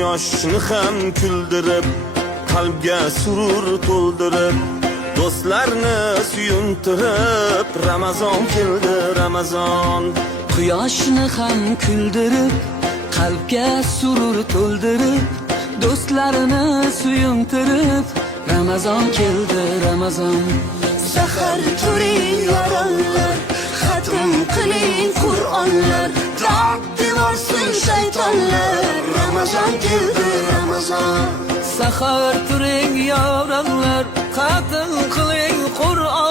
Quyoshni ham kuldirib, qalbga surur to'ldirib, do'stlarni suyuntirib, Ramazon keldi, Ramazon. Quyoshni ham kuldirib, qalbga surur to'ldirib, do'stlarini suyuntirib, Ramazon keldi, Ramazon. Sahar turing yoronlar, xatm qiling Qur'onlar, dod devorsin shaytonlar. Ramazon keldi, Ramazon. Sahar turing yoronlar, xatm qiling Qur'on